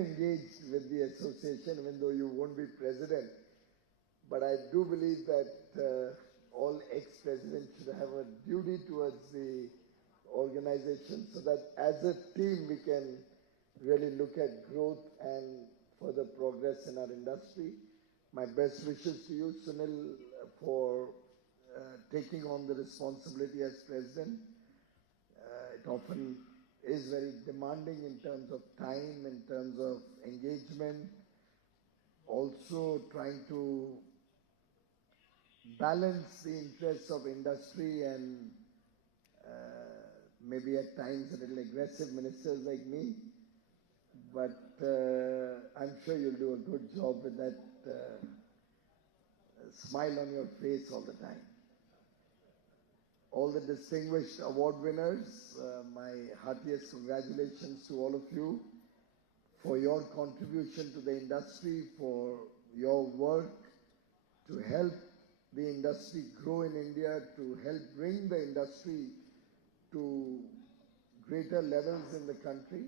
engaged with the association, even though you won't be president. But I do believe that all ex-presidents should have a duty towards the organization so that as a team we can really look at growth and further progress in our industry. My best wishes to you, Sunil, for taking on the responsibility as president. It often is very demanding in terms of time, in terms of engagement, also trying to balance the interests of industry and maybe at times a little aggressive ministers like me. But I'm sure you'll do a good job with that smile on your face all the time. All the distinguished award winners, my heartiest congratulations to all of you for your contribution to the industry, for your work to help the industry grow in India, to help bring the industry to greater levels in the country.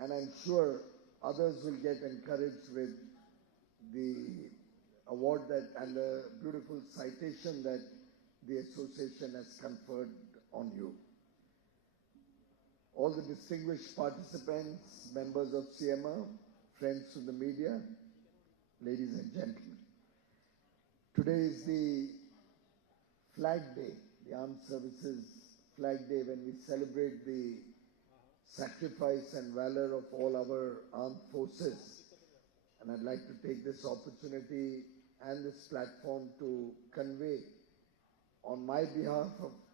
And I'm sure others will get encouraged with the award that and the beautiful citation that the association has conferred on you. All the distinguished participants, members of CEAMA, friends of the media, ladies and gentlemen. Today is the Flag Day, the Armed Services Flag Day, when we celebrate the sacrifice and valor of all our armed forces. And I'd like to take this opportunity and this platform to convey on my behalf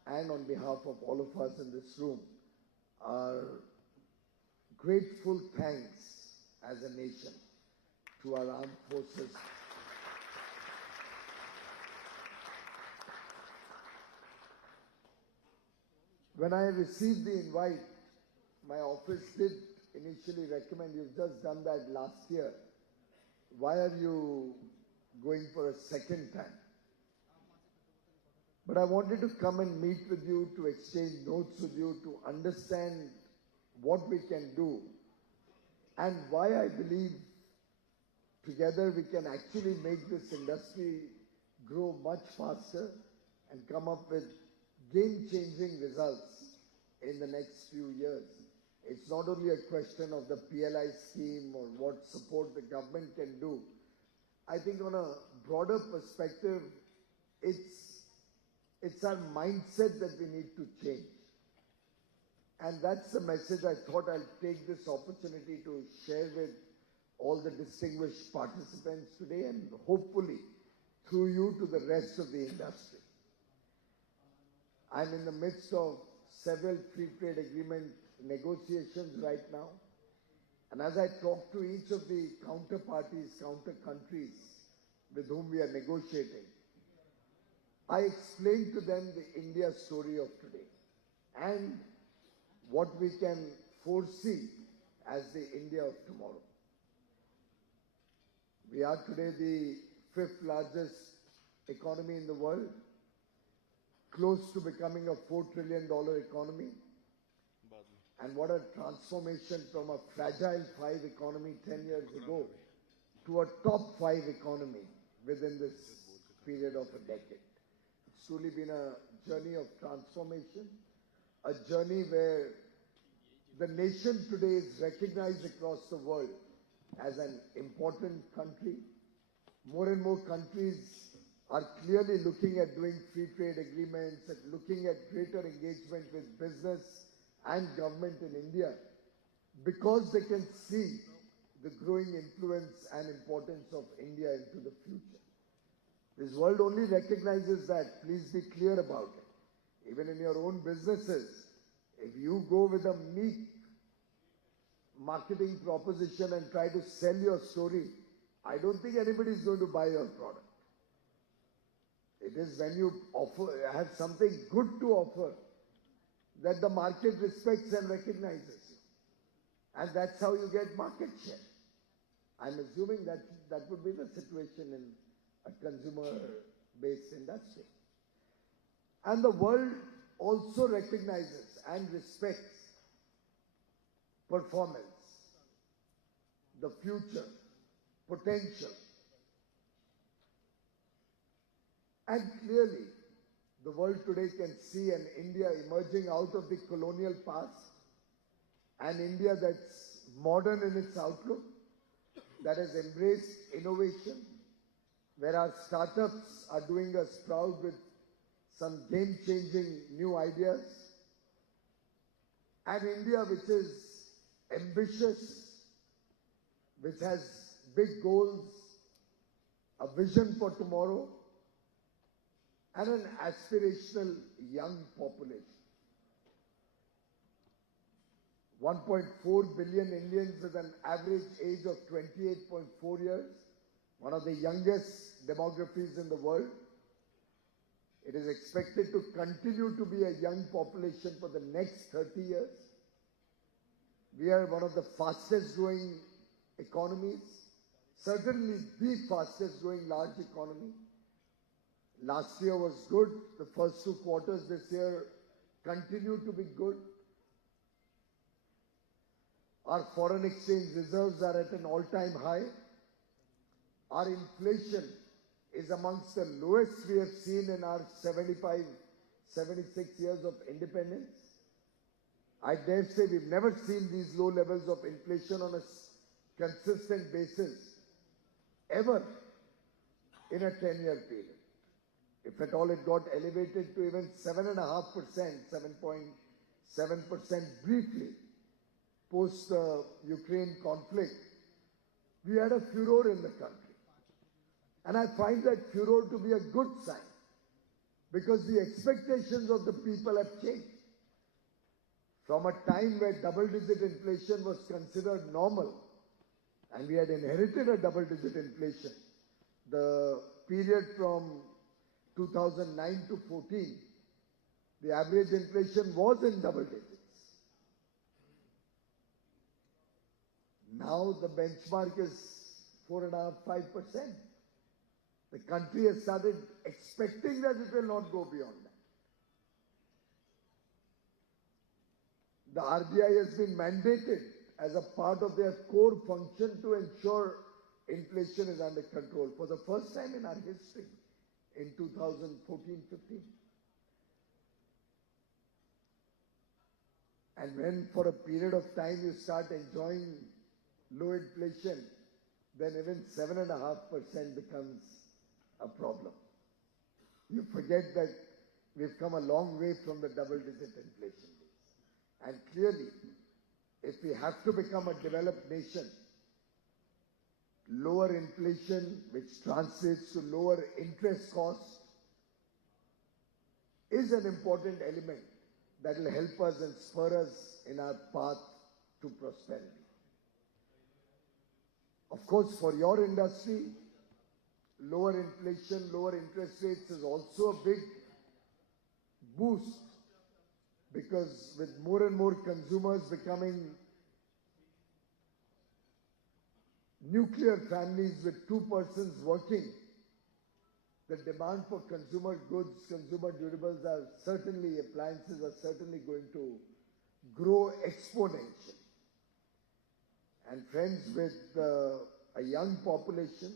and on behalf of all of us in this room our grateful thanks as a nation to our armed forces. When I received the invite, my office did initially recommend, you've just done that last year. Why are you going for a second time? But I wanted to come and meet with you, to exchange notes with you, to understand what we can do and why I believe together we can actually make this industry grow much faster and come up with game-changing results in the next few years. It's not only a question of the PLI scheme or what support the government can do. I think on a broader perspective, it's our mindset that we need to change. And that's the message I thought I'll take this opportunity to share with all the distinguished participants today and hopefully through you to the rest of the industry. I'm in the midst of several free trade agreement negotiations right now. And as I talk to each of the counterparties, counter countries with whom we are negotiating, I explain to them the India story of today and what we can foresee as the India of tomorrow. We are today the 5th largest economy in the world, close to becoming a $4 trillion economy. And what a transformation from a fragile 5 economy 10 years ago to a top 5 economy within this period of a decade. It's truly been a journey of transformation, a journey where the nation today is recognized across the world as an important country. More and more countries are clearly looking at doing free trade agreements, at looking at greater engagement with business and government in India, because they can see the growing influence and importance of India into the future. This world only recognizes that. Please be clear about it. Even in your own businesses, if you go with a meek marketing proposition and try to sell your story, I don't think anybody is going to buy your product. It is when you have something good to offer that the market respects and recognizes you. And that's how you get market share. I'm assuming that that would be the situation in a consumer-based industry. And the world also recognizes and respects performance. the future, potential. And clearly, the world today can see an India emerging out of the colonial past, an India that's modern in its outlook, that has embraced innovation, where our startups are doing us proud with some game-changing new ideas, an India which is ambitious, which has big goals, a vision for tomorrow, and an aspirational young population. 1.4 billion Indians with an average age of 28.4 years, one of the youngest demographies in the world. It is expected to continue to be a young population for the next 30 years. We are one of the fastest growing economies, certainly the fastest growing large economy. Last year was good. The first 2 quarters this year continue to be good. Our foreign exchange reserves are at an all-time high. Our inflation is amongst the lowest we have seen in our 75, 76 years of independence. I dare say we've never seen these low levels of inflation on a consistent basis ever in a 10-year period. If at all it got elevated to even 7.5%, 7.7% briefly post the Ukraine conflict, we had a furor in the country. And I find that furor to be a good sign because the expectations of the people have changed. From a time where double-digit inflation was considered normal, and we had inherited a double-digit inflation, the period from 2009 to 14, the average inflation was in double digits. Now the benchmark is 4.5%, 5%. The country has started expecting that it will not go beyond that. The RBI has been mandated as a part of their core function to ensure inflation is under control for the first time in our history in 2014-15. And when for a period of time you start enjoying low inflation, then even 7.5% becomes a problem. You forget that we've come a long way from the double-digit inflation days. And clearly, if we have to become a developed nation, lower inflation, which translates to lower interest costs, is an important element that will help us and spur us in our path to prosperity. Of course, for your industry, lower inflation, lower interest rates is also a big boost because with more and more consumers becoming nuclear families with 2 persons working, the demand for consumer goods, consumer durables are certainly, appliances are certainly going to grow exponentially. And friends, with a young population,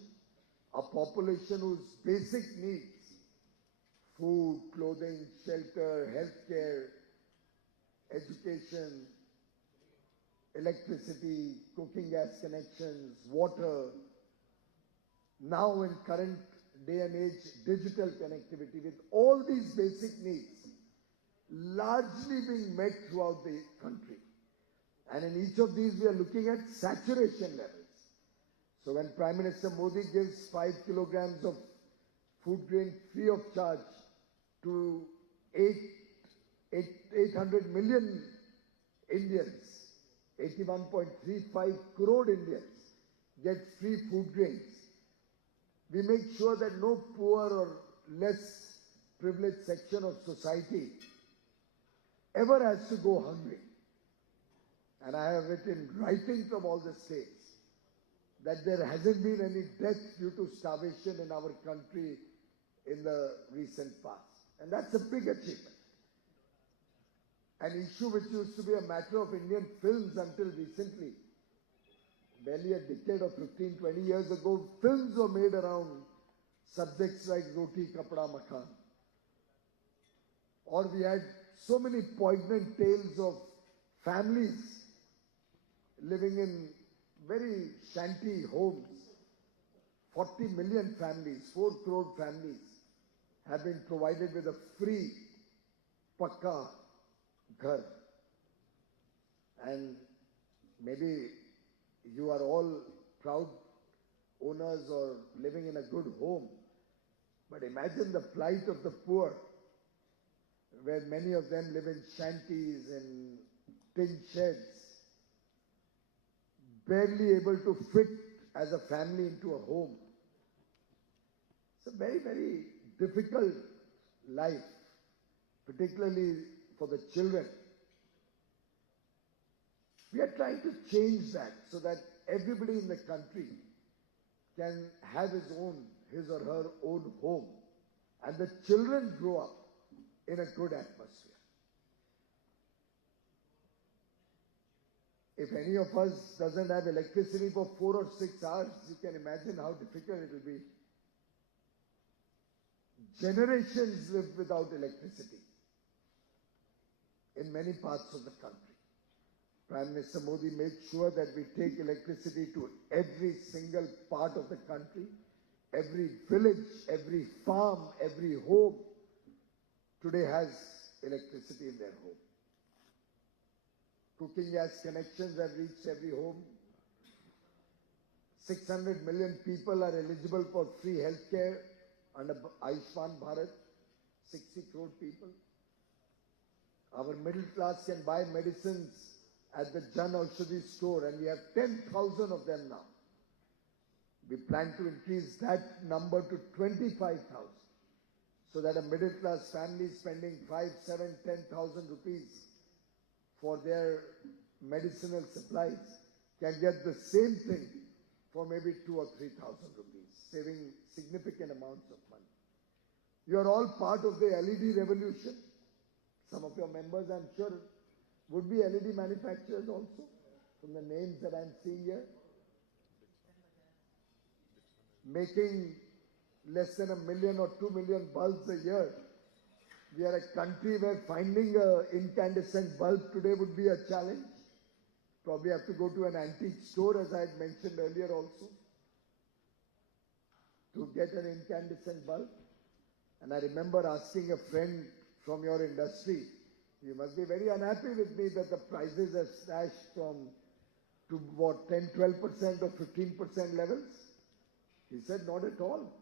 a population whose basic needs, food, clothing, shelter, healthcare, education, electricity, cooking gas connections, water, now in current day and age, digital connectivity, with all these basic needs largely being met throughout the country. And in each of these, we are looking at saturation levels. So when Prime Minister Modi gives 5 kilograms of food grain free of charge to 800 million Indians, 81.35 crore Indians get free food grains, we make sure that no poor or less privileged section of society ever has to go hungry. And I have it in writing from all the states that there hasn't been any death due to starvation in our country in the recent past. And that's a big achievement. An issue which used to be a matter of Indian films until recently. barely a decade or 15, 20 years ago, films were made around subjects like roti, kapda, makan. Or we had so many poignant tales of families living in very shanty homes. 40 million families, 4 crore families have been provided with a free pakka ghar. And maybe you are all proud owners or living in a good home. But imagine the plight of the poor, where many of them live in shanties and tin sheds, barely able to fit as a family into a home. It's a very, very difficult life, particularly for the children. We are trying to change that so that everybody in the country can have his or her own home, and the children grow up in a good atmosphere. If any of us doesn't have electricity for 4 or 6 hours, you can imagine how difficult it will be. Generations live without electricity in many parts of the country. Prime Minister Modi made sure that we take electricity to every single part of the country, every village, every farm, every home today has electricity in their home. Cooking gas connections have reached every home. 600 million people are eligible for free healthcare under Ayushman Bharat, 60 crore people. Our middle class can buy medicines at the Jan Aushadhi store, and we have 10,000 of them now. We plan to increase that number to 25,000, so that a middle class family spending 5, 7, 10,000 rupees for their medicinal supplies can get the same thing for maybe 2,000 or 3,000 rupees, saving significant amounts of money. You are all part of the LED revolution. Some of your members, I'm sure, would be LED manufacturers also, from the names that I'm seeing here. Making less than 1 million or 2 million bulbs a year. We are a country where finding an incandescent bulb today would be a challenge. Probably have to go to an antique store, as I had mentioned earlier also, to get an incandescent bulb. And I remember asking a friend from your industry, you must be very unhappy with me that the prices have slashed from to what, 10, 12% or 15% levels? He said, not at all.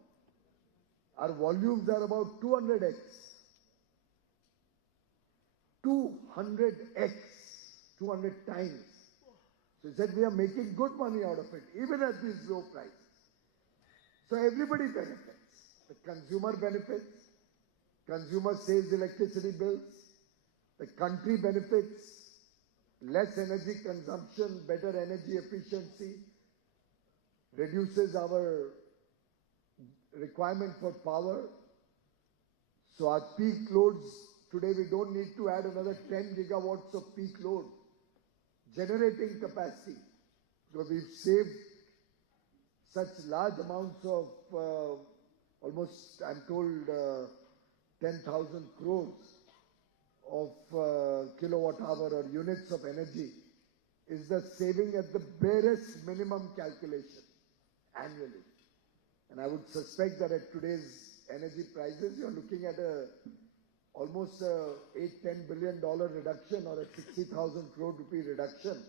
Our volumes are about 200x. 200x, 200 times. So he said, we are making good money out of it, even at these low prices. So everybody benefits. The consumer benefits. Consumer saves electricity bills. The country benefits. Less energy consumption, better energy efficiency, reduces our requirement for power. So our peak loads, today we don't need to add another 10 gigawatts of peak load generating capacity, because we've saved such large amounts of almost, I'm told, 10,000 crores of kilowatt hour or units of energy is the saving at the barest minimum calculation annually. And I would suspect that at today's energy prices, you're looking at almost $8-10 billion reduction, or a 60,000 crore rupee reduction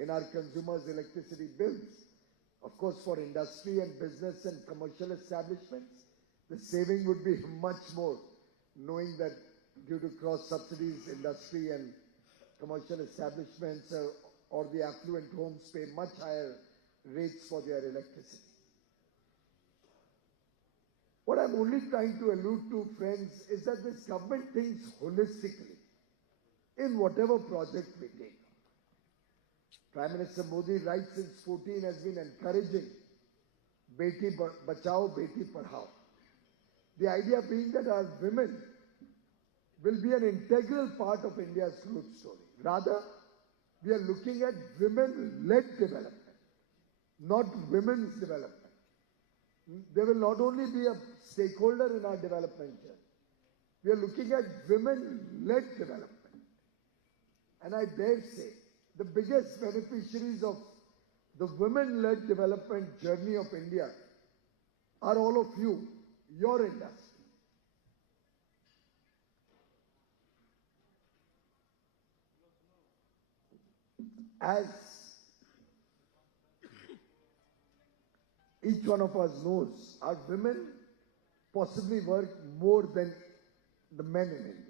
in our consumers' electricity bills. Of course, for industry and business and commercial establishments, the saving would be much more, knowing that due to cross subsidies, industry and commercial establishments or the affluent homes pay much higher rates for their electricity. What I'm only trying to allude to, friends, is that this government thinks holistically in whatever project we take. Prime Minister Modi, right since 2014, has been encouraging Beti Bachao, Beti Padhao. The idea being that our women will be an integral part of India's growth story. Rather, we are looking at women-led development. not women's development. They will not only be a stakeholder in our development journey. We are looking at women-led development. And I dare say, the biggest beneficiaries of the women-led development journey of India are all of you, your industry. As each one of us knows, our women possibly work more than the men in India.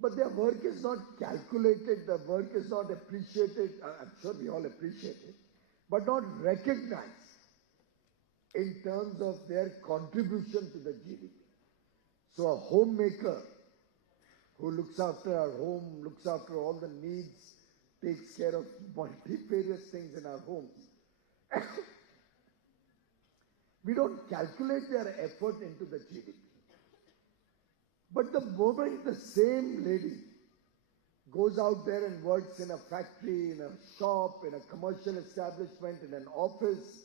But their work is not calculated, their work is not appreciated. I'm sure we all appreciate it, but not recognized in terms of their contribution to the GDP. So a homemaker who looks after our home, looks after all the needs, takes care of multifarious things in our homes. We don't calculate their effort into the GDP. But the moment the same lady goes out there and works in a factory, in a shop, in a commercial establishment, in an office,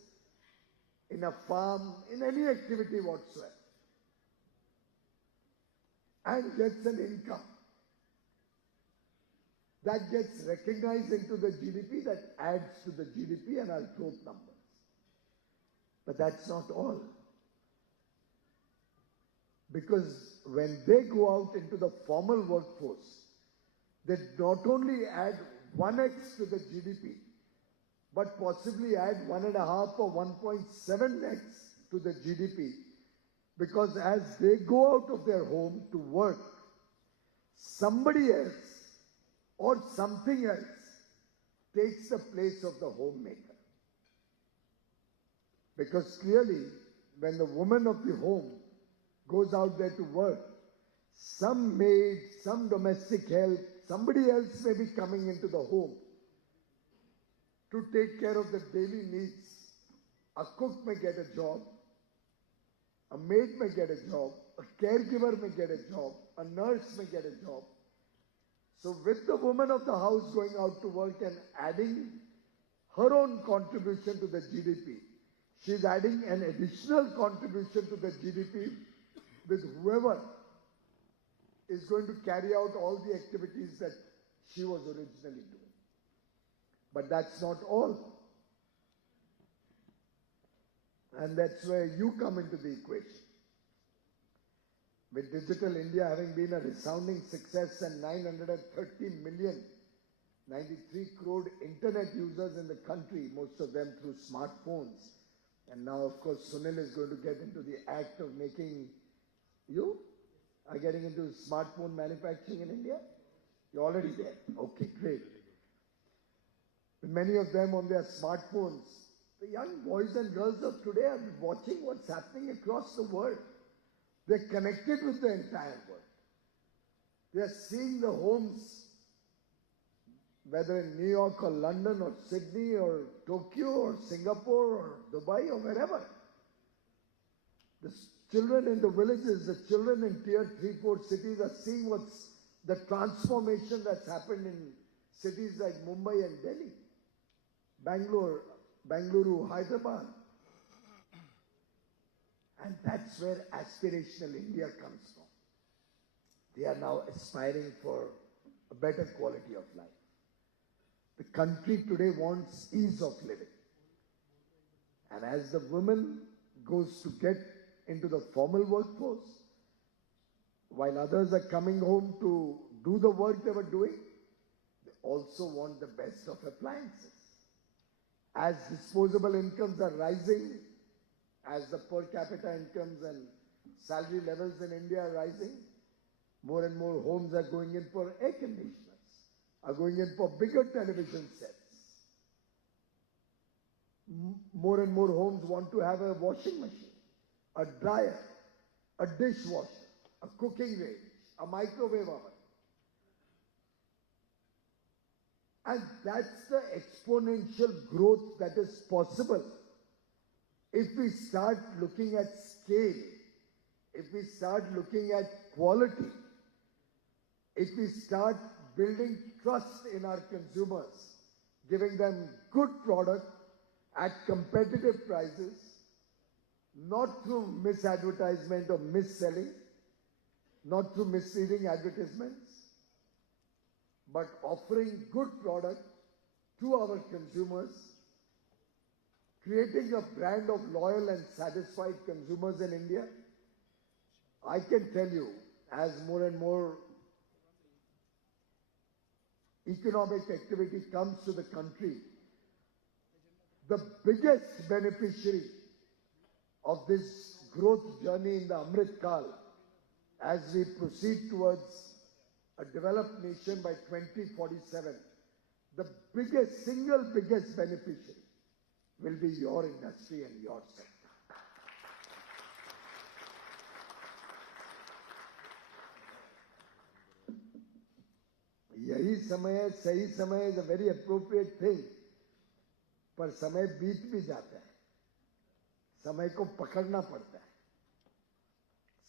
in a farm, in any activity whatsoever, and gets an income, that gets recognized into the GDP, that adds to the GDP and our growth numbers. But that's not all. Because when they go out into the formal workforce, they not only add 1x to the GDP, but possibly add 1.5 or 1.7x to the GDP. Because as they go out of their home to work, somebody else or something else takes the place of the homemaker. Because clearly, when the woman of the home goes out there to work, some maid, some domestic help, somebody else may be coming into the home to take care of the daily needs. A cook may get a job, a maid may get a job, a caregiver may get a job, a nurse may get a job. So with the woman of the house going out to work and adding her own contribution to the GDP, she is adding an additional contribution to the GDP with whoever is going to carry out all the activities that she was originally doing. But that's not all. And that's where you come into the equation. With Digital India having been a resounding success and 930 million, 93 crore internet users in the country, most of them through smartphones. And now, of course, Sunil is going to get into the act of making, you are getting into smartphone manufacturing in India? You're already there. Okay, great. Many of them on their smartphones, the young boys and girls of today are watching what's happening across the world. They're connected with the entire world. They're seeing the homes, whether in New York or London or Sydney or Tokyo or Singapore or Dubai or wherever. The children in the villages, the children in tier 3, 4 cities are seeing what's the transformation that's happened in cities like Mumbai and Delhi, Bangalore, Hyderabad. And that's where aspirational India comes from. They are now aspiring for a better quality of life. The country today wants ease of living. And as the woman goes to get into the formal workforce, while others are coming home to do the work they were doing, they also want the best of appliances. As disposable incomes are rising, as the per capita incomes and salary levels in India are rising, more and more homes are going in for air conditioners, are going in for bigger television sets. More and more homes want to have a washing machine, a dryer, a dishwasher, a cooking range, a microwave oven. And that's the exponential growth that is possible if we start looking at scale, if we start looking at quality, if we start building trust in our consumers, giving them good product at competitive prices, not through misadvertisement or mis-selling, not through misleading advertisements, but offering good product to our consumers, creating a brand of loyal and satisfied consumers in India. I can tell you, as more and more economic activity comes to the country, the biggest beneficiary of this growth journey in the Amrit Kal, as we proceed towards a developed nation by 2047, the single biggest beneficiary will be your industry and your sector. यही समय है, सही समय is a very appropriate thing, पर समय बीत भी जाता है, समय को पकड़ना पड़ता है,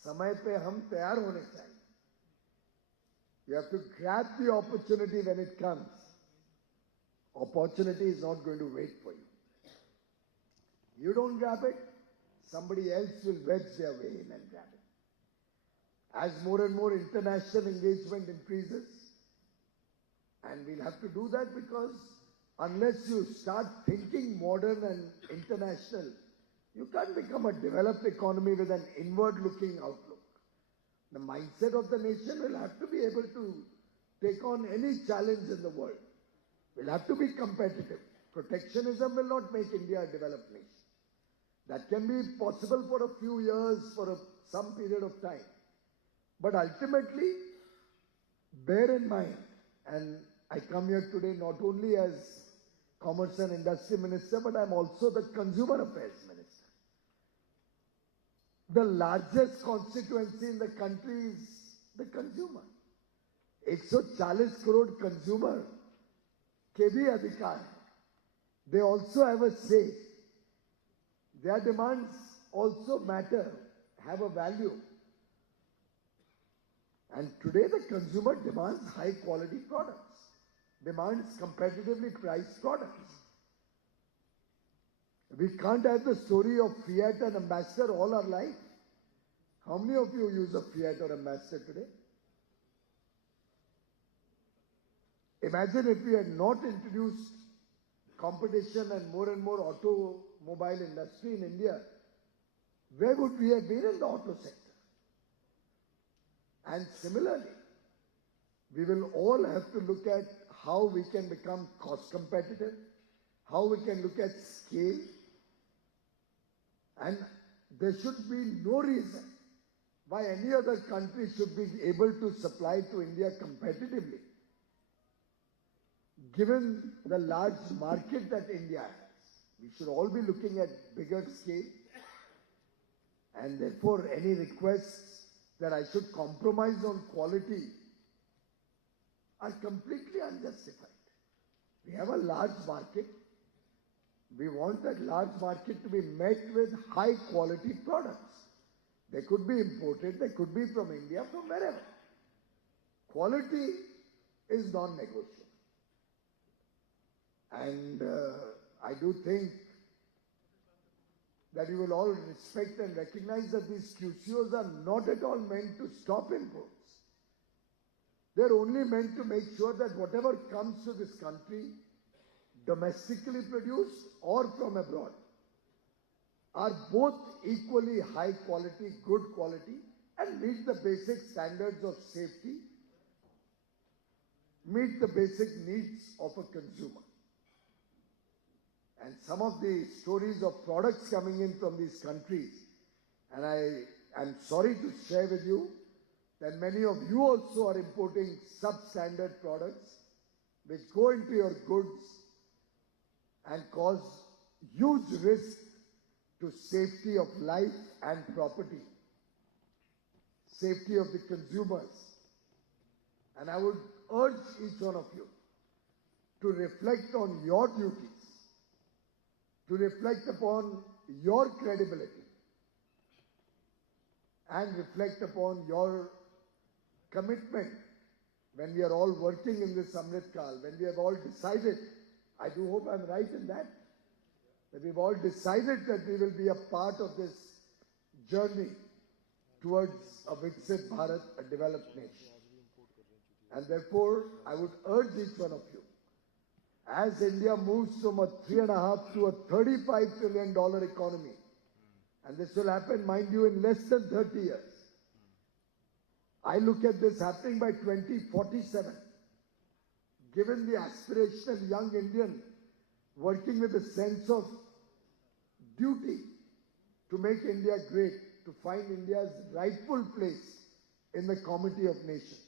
समय पे हम तैयार होने चाहिए. You have to grab the opportunity when it comes. Opportunity is not going to wait for you. You don't grab it, somebody else will wedge their way in and grab it. As more and more international engagement increases, and we'll have to do that because unless you start thinking modern and international, you can't become a developed economy with an inward-looking outlook. The mindset of the nation will have to be able to take on any challenge in the world. We'll have to be competitive. Protectionism will not make India a developed nation. That can be possible for a few years, for some period of time. But ultimately, bear in mind, and I come here today not only as Commerce and Industry Minister, but I'm also the Consumer Affairs Minister. The largest constituency in the country is the consumer. 140 crore consumer के भी अधिकार है. They also have a say. Their demands also matter, have a value. And today the consumer demands high quality products, demands competitively priced products. We can't have the story of Fiat and Ambassador all our life. How many of you use a Fiat or Ambassador today? Imagine if we had not introduced competition and more automobile industry in India, where would we have been in the auto sector? And similarly, we will all have to look at how we can become cost competitive, how we can look at scale, and there should be no reason why any other country should be able to supply to India competitively, given the large market that India has. We should all be looking at bigger scale, and therefore any requests that I should compromise on quality are completely unjustified. We have a large market. We want that large market to be met with high quality products. They could be imported, they could be from India, from wherever. Quality is non-negotiable. And I do think that you will all respect and recognize that these QCOs are not at all meant to stop imports. They're only meant to make sure that whatever comes to this country, domestically produced or from abroad, are both equally high quality, good quality, and meet the basic standards of safety, meet the basic needs of a consumer. And some of the stories of products coming in from these countries, and I am sorry to share with you that many of you also are importing substandard products which go into your goods and cause huge risk to safety of life and property, safety of the consumers. And I would urge each one of you to reflect on your duties, to reflect upon your credibility, and reflect upon your commitment when we are all working in this Amrit Kal, when we have all decided, I do hope I'm right in that, that we've all decided that we will be a part of this journey towards a Viksit Bharat, a developed nation. And therefore, I would urge each one of you, as India moves from a $3.5 to a $35 trillion economy, and this will happen, mind you, in less than 30 years. I look at this happening by 2047. Given the aspirational young Indian working with a sense of duty to make India great, to find India's rightful place in the comity of nations.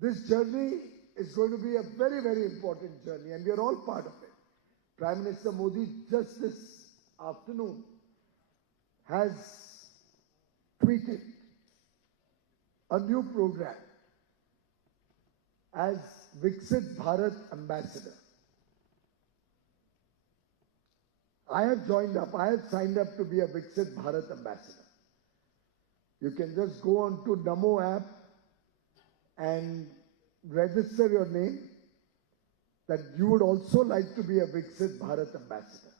This journey is going to be a very, very important journey, and we are all part of it. Prime Minister Modi just this afternoon has tweeted a new program as Viksit Bharat Ambassador. I have joined up, I have signed up to be a Viksit Bharat Ambassador. You can just go on to Namo app and register your name that you would also like to be a Viksit Bharat Ambassador.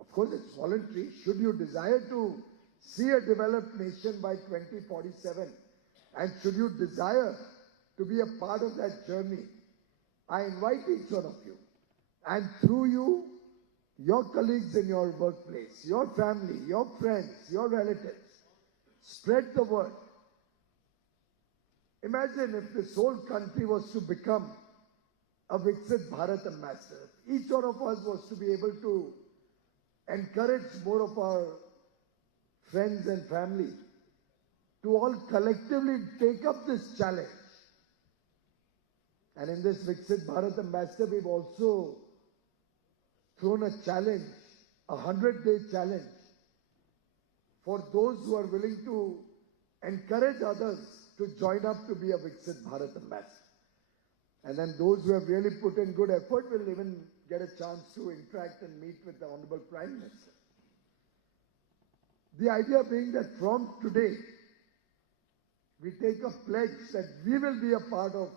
Of course, it's voluntary. Should you desire to see a developed nation by 2047, and should you desire to be a part of that journey, I invite each one of you, and through you, your colleagues in your workplace, your family, your friends, your relatives, spread the word. Imagine if this whole country was to become a Viksit Bharat ambassador. Each one of us was to be able to encourage more of our friends and family to all collectively take up this challenge. And in this Viksit Bharat ambassador, we've also thrown a challenge, a 100-day challenge for those who are willing to encourage others to join up to be a Viksit Bharat ambassador. And then those who have really put in good effort will even get a chance to interact and meet with the Honorable Prime Minister. The idea being that from today, we take a pledge that we will be a part of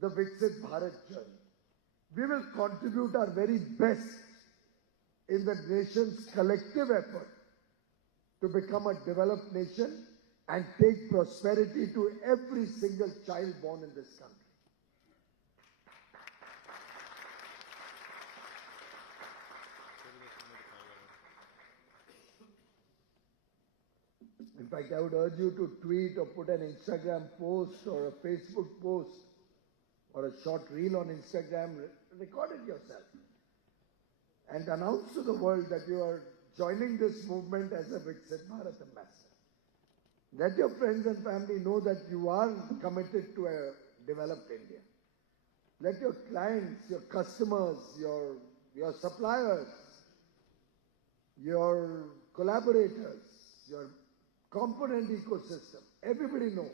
the Viksit Bharat journey. We will contribute our very best in the nation's collective effort to become a developed nation and take prosperity to every single child born in this country. In fact, I would urge you to tweet or put an Instagram post or a Facebook post or a short reel on Instagram, record it yourself and announce to the world that you are joining this movement as a Viksit Bharat ambassador. Let your friends and family know that you are committed to a developed India. Let your clients, your customers, your suppliers, your collaborators, your component ecosystem, everybody know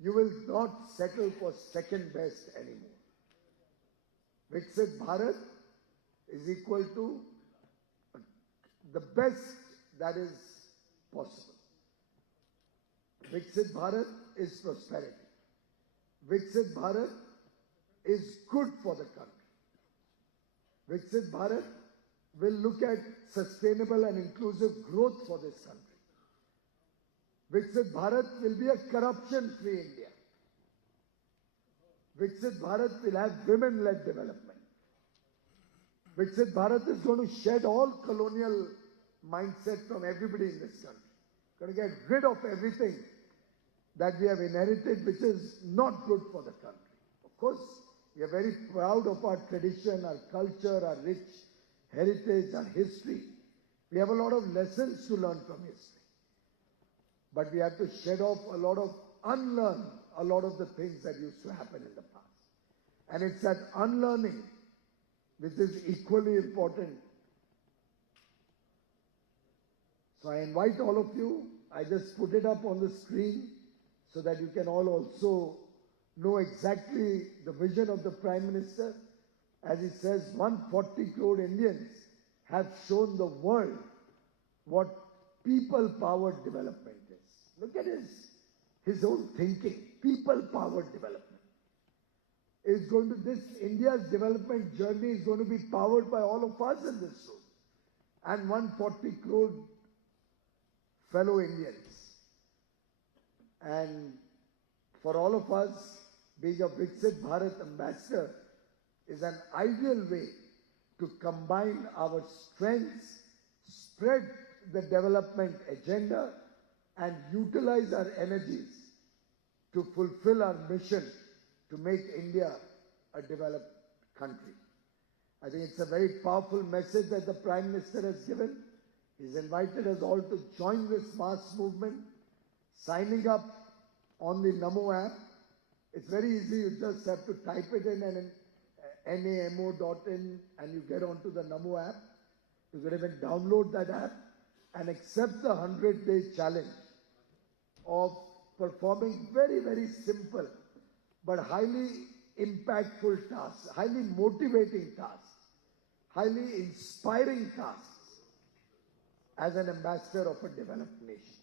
you will not settle for second best anymore. Viksit Bharat is equal to the best that is possible. Viksit Bharat is prosperity. Viksit Bharat is good for the country. Viksit Bharat will look at sustainable and inclusive growth for this country. Viksit Bharat will be a corruption-free India. Viksit Bharat will have women-led development. Viksit Bharat is going to shed all colonial mindset from everybody in this country. Going to get rid of everything that we have inherited which is not good for the country. Of course, we are very proud of our tradition, our culture, our rich heritage, our history. We have a lot of lessons to learn from history. But we have to shed off unlearn a lot of the things that used to happen in the past. And it's that unlearning which is equally important. So I invite all of you, I just put it up on the screen so that you can all also know exactly the vision of the Prime Minister. As he says, 140 crore Indians have shown the world what people-powered development is. Look at his own thinking, people-powered development. is going to, this India's development journey is going to be powered by all of us in this room and 140 crore fellow Indians. And for all of us, being a Viksit Bharat ambassador is an ideal way to combine our strengths, spread the development agenda, and utilize our energies to fulfill our mission to make India a developed country. I think it's a very powerful message that the Prime Minister has given. He's invited us all to join this mass movement, signing up on the Namo app. It's very easy. You just have to type it in and namo.in and you get onto the Namo app. You can even download that app and accept the 100-day challenge of performing very, very simple but highly impactful tasks, highly motivating tasks, highly inspiring tasks as an ambassador of a developed nation.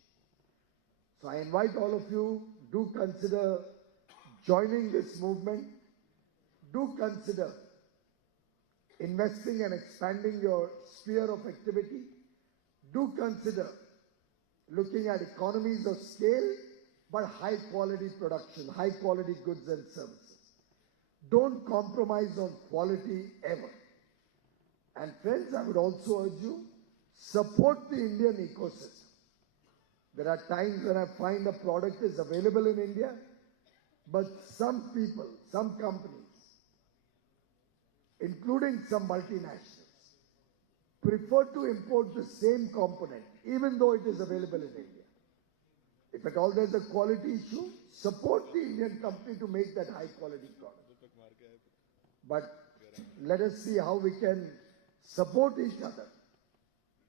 So I invite all of you, do consider joining this movement. Do consider investing and expanding your sphere of activity. Do consider looking at economies of scale, but high quality production, high quality goods and services. Don't compromise on quality ever. And friends, I would also urge you, support the Indian ecosystem. There are times when I find a product is available in India, but some people, some companies, including some multinationals, prefer to import the same component, even though it is available in India. If at all there's a quality issue, support the Indian company to make that high quality product. But let us see how we can support each other.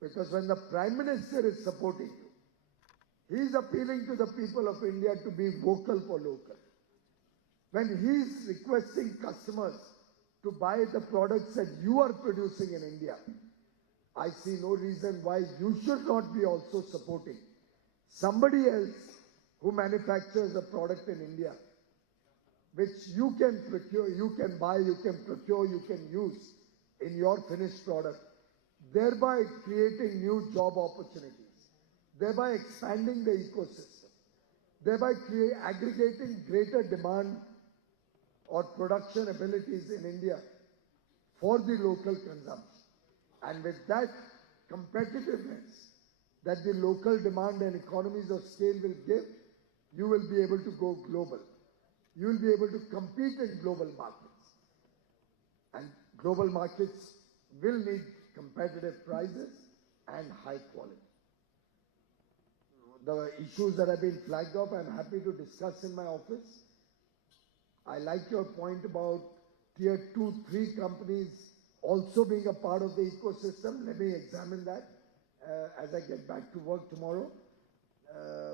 Because when the Prime Minister is supporting you, he is appealing to the people of India to be vocal for local. When he is requesting customers to buy the products that you are producing in India, I see no reason why you should not be also supporting somebody else who manufactures a product in India, which you can procure, you can buy, you can procure, you can use in your finished product, thereby creating new job opportunities, thereby expanding the ecosystem, thereby aggregating greater demand or production abilities in India for the local consumption. And with that competitiveness that the local demand and economies of scale will give, you will be able to go global. You will be able to compete in global markets. And global markets will need competitive prices and high quality. The issues that have been flagged up, I'm happy to discuss in my office. I like your point about tier 2, 3 companies also being a part of the ecosystem. Let me examine that as I get back to work tomorrow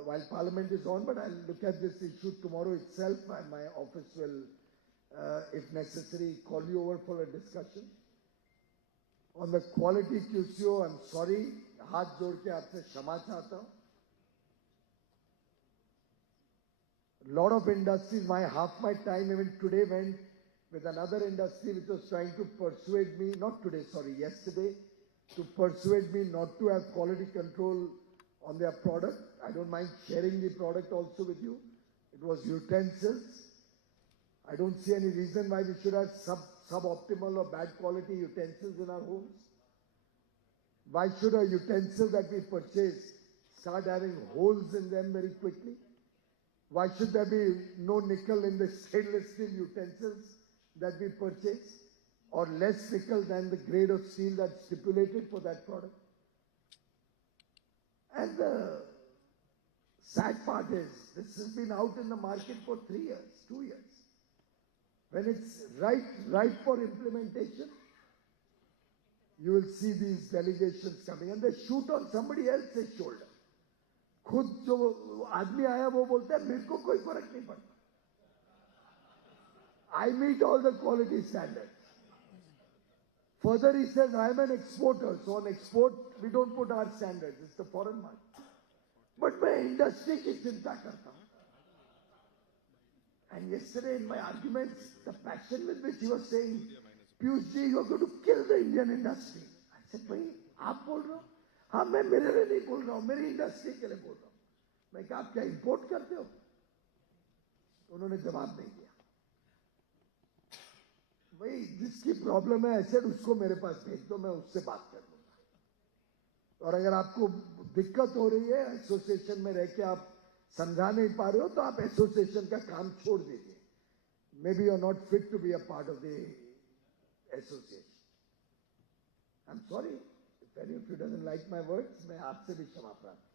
while Parliament is on, but I'll look at this issue tomorrow itself and my office will, if necessary, call you over for a discussion. On the quality QCO, I'm sorry, हाथ जोड़ के आपसे क्षमा चाहता हूं. Lot of industries, half my time even today went with another industry which was trying to persuade me, yesterday, to persuade me not to have quality control on their product. I don't mind sharing the product also with you. It was utensils. I don't see any reason why we should have suboptimal or bad quality utensils in our homes. Why should a utensil that we purchase start having holes in them very quickly? Why should there be no nickel in the stainless steel utensils that we purchase, or less nickel than the grade of steel that's stipulated for that product? And the sad part is, this has been out in the market for 3 years, 2 years. When it's right for implementation, you will see these delegations coming and they shoot on somebody else's shoulder. खुद जो आदमी आया वो बोलता है मेरे को कोई फर्क नहीं पड़ता. I meet all the quality standards. Further he says I am an exporter, so on export we don't put our standards, it's the foreign market. But मैं industry की चिंता करता हूँ. And yesterday in my arguments, the passion with which he was saying, Piyush ji, you are going to kill the Indian industry. I said, भाई आप बोल रहे हो? हाँ मैं मेरे लिए नहीं बोल रहा हूँ, मेरी इंडस्ट्री के लिए बोल रहा हूँ. मैं कहा आप क्या इंपोर्ट करते हो? उन्होंने जवाब नहीं दिया. भाई जिसकी प्रॉब्लम है ऐसे उसको मेरे पास भेज दो, मैं उससे बात कर लूंगा. और अगर आपको दिक्कत हो रही है एसोसिएशन में रह के आप समझा नहीं पा रहे हो तो आप एसोसिएशन का काम छोड़ दीजिए. Maybe you are not fit to be a part of the association. I am sorry if any of you doesn't like my words, मैं आपसे भी क्षमा प्रार्थना.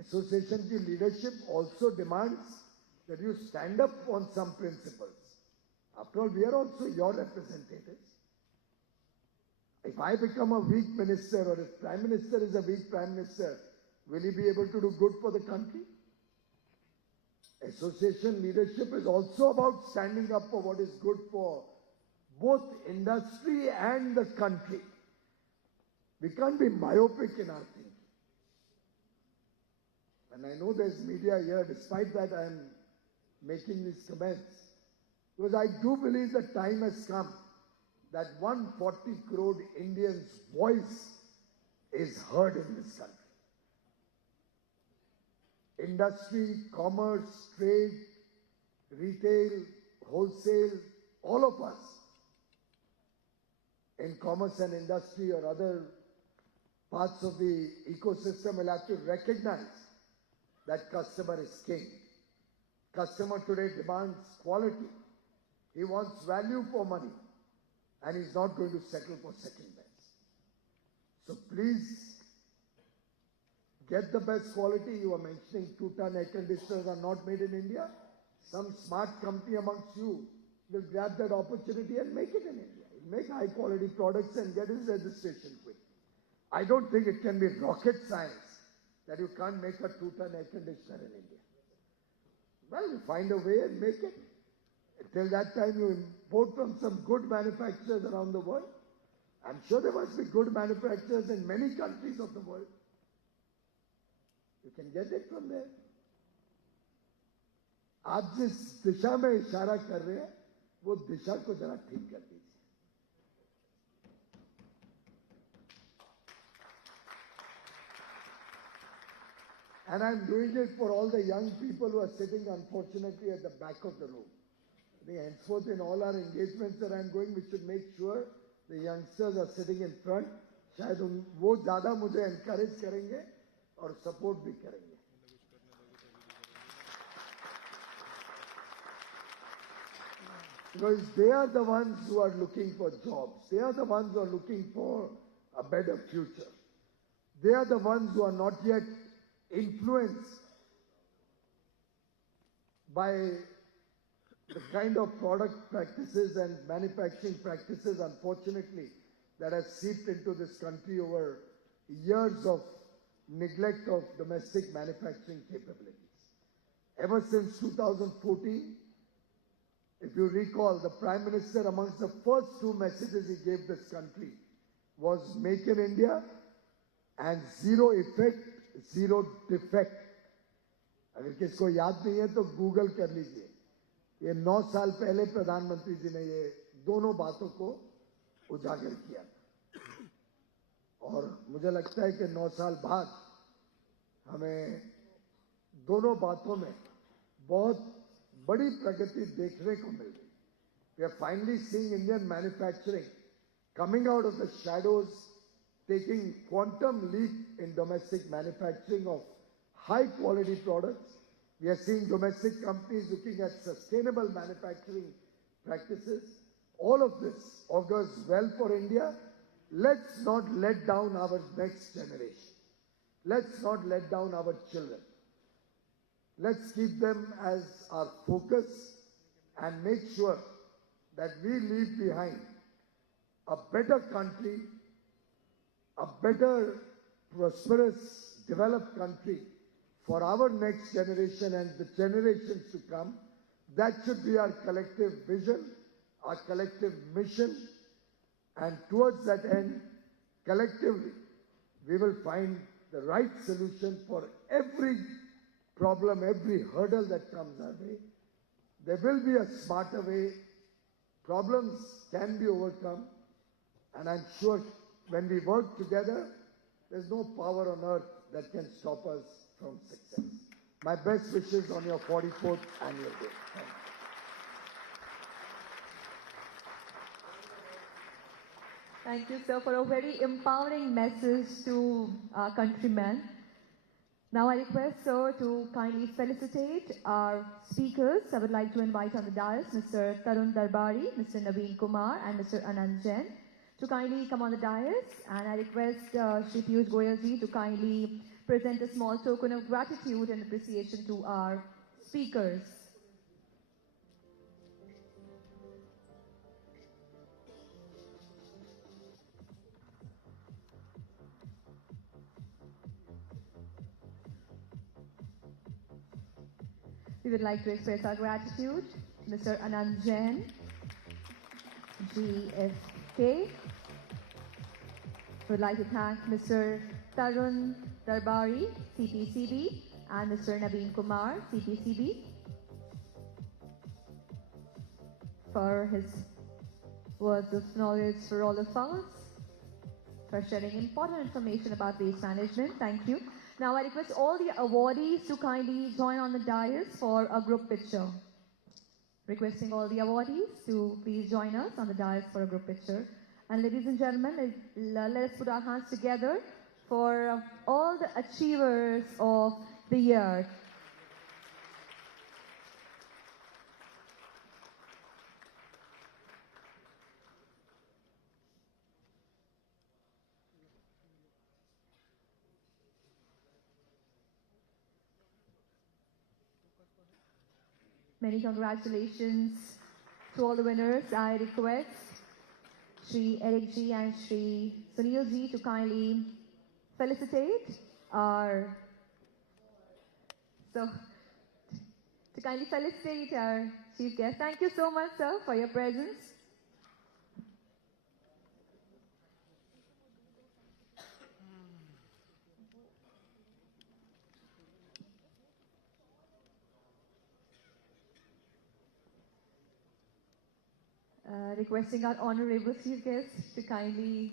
एसोसिएशन की leadership also demands that you stand up on some principles. After all, we are also your representatives. If I become a weak minister or if Prime Minister is a weak Prime Minister, will he be able to do good for the country? Association leadership is also about standing up for what is good for both industry and the country. We can't be myopic in our thinking. And I know there's media here, despite that I am making these comments, because I do believe the time has come that 140 crore Indians' voice is heard in this country. Industry, commerce, trade, retail, wholesale, all of us in commerce and industry or other parts of the ecosystem will have to recognize that customer is king. Customer today demands quality. He wants value for money. And he's not going to settle for second best. So please, get the best quality. You are mentioning 2-ton air conditioners are not made in India. Some smart company amongst you will grab that opportunity and make it in India. Make high quality products and get his registration quick. I don't think it can be rocket science that you can't make a 2-ton air conditioner in India. Well, you find a way and make it. Till that time, you import from some good manufacturers around the world. I'm sure there must be good manufacturers in many countries of the world. You can get it from there. आप जिस दिशा में इशारा कर रहे हैं, वो दिशा को जरा ठीक कर दीजिए. And I'm doing it for all the young people who are sitting, unfortunately, at the back of the room. Henceforth, in all our engagements that I'm going, we should make sure the youngsters are sitting in front. शायद वो ज़्यादा मुझे encourage करेंगे और support भी करेंगे. Because they are the ones who are looking for jobs. They are the ones who are looking for a better future. They are the ones who are not yet influenced by the kind of product practices and manufacturing practices, unfortunately, that has seeped into this country over years of neglect of domestic manufacturing capabilities. Ever since 2014, if you recall, the Prime Minister, amongst the first 2 messages he gave this country was Make in India and zero effect, zero defect. अगर किसको याद नहीं है तो Google कर लीजिए. ये 9 साल पहले प्रधानमंत्री जी ने ये दोनों बातों को उजागर किया और मुझे लगता है कि 9 साल बाद हमें दोनों बातों में बहुत बड़ी प्रगति देखने को मिल रही. We are finally seeing Indian manufacturing coming out of the shadows, taking quantum leap in domestic manufacturing of high quality products. We are seeing domestic companies looking at sustainable manufacturing practices. All of this augurs well for India. Let's not let down our next generation. Let's not let down our children. Let's keep them as our focus and make sure that we leave behind a better country, a better, prosperous, developed country for our next generation and the generations to come. That should be our collective vision, our collective mission, and towards that end, collectively, we will find the right solution for every problem, every hurdle that comes our way. There will be a smarter way. Problems can be overcome. And I'm sure when we work together, there's no power on earth that can stop us from success. My best wishes on your 44th annual day. Thank you. Thank you, sir, for a very empowering message to our countrymen. Now I request, sir, to kindly felicitate our speakers. I would like to invite on the dais Mr. Tarun Darbari, Mr. Naveen Kumar, and Mr. Anand Jain to kindly come on the dais. And I request Shri Piyush Goyal ji to kindly present a small token of gratitude and appreciation to our speakers. We would like to express our gratitude to Mr. Anand Jain, GFK. We would like to thank Mr. Tarun Darbari, CPCB, and Mr. Naveen Kumar, CPCB, for his words of knowledge for all of us, for sharing important information about waste management. Thank you. Now I request all the awardees to kindly join on the dais for a group picture. Requesting all the awardees to please join us on the dais for a group picture. And ladies and gentlemen, let us put our hands together for all the achievers of the year. Many congratulations to all the winners. I request Shri Eric ji and Shri Sunil ji to kindly felicitate our chief guest. Thank you so much, sir, for your presence. Requesting our honorable chief guest to kindly